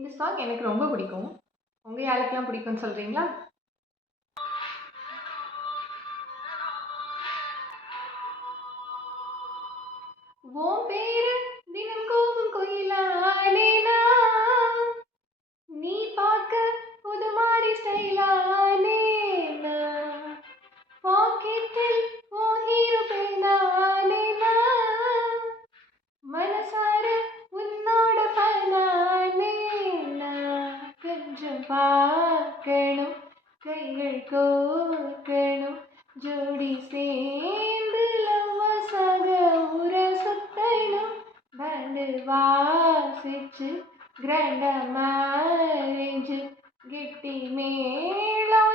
இந்த சாங் எனக்கு ரொம்ப பிடிக்கும். உங்க யாருக்கெல்லாம் பிடிக்கும்னு சொல்றீங்களா? உன் பேரு தினம் கூவும் குயிலானேனா, நீ பார்க்க புது மாதிரி ஸ்டைலானேனா, பாக்கெட்டில் உன் ஹீரோ பேனானேனா, மனசார உன்னோட ஃபேனானேனா, கொஞ்சம் பார்க்கணும் கைகள் கோர்க்கணும் ஜோடி சேர்ந்து லவ்வசாக ஊர சுத்தணும் பேண்டு வாசிச்சு கிராண்டா மேரேஜ் கெட்டி மேளம்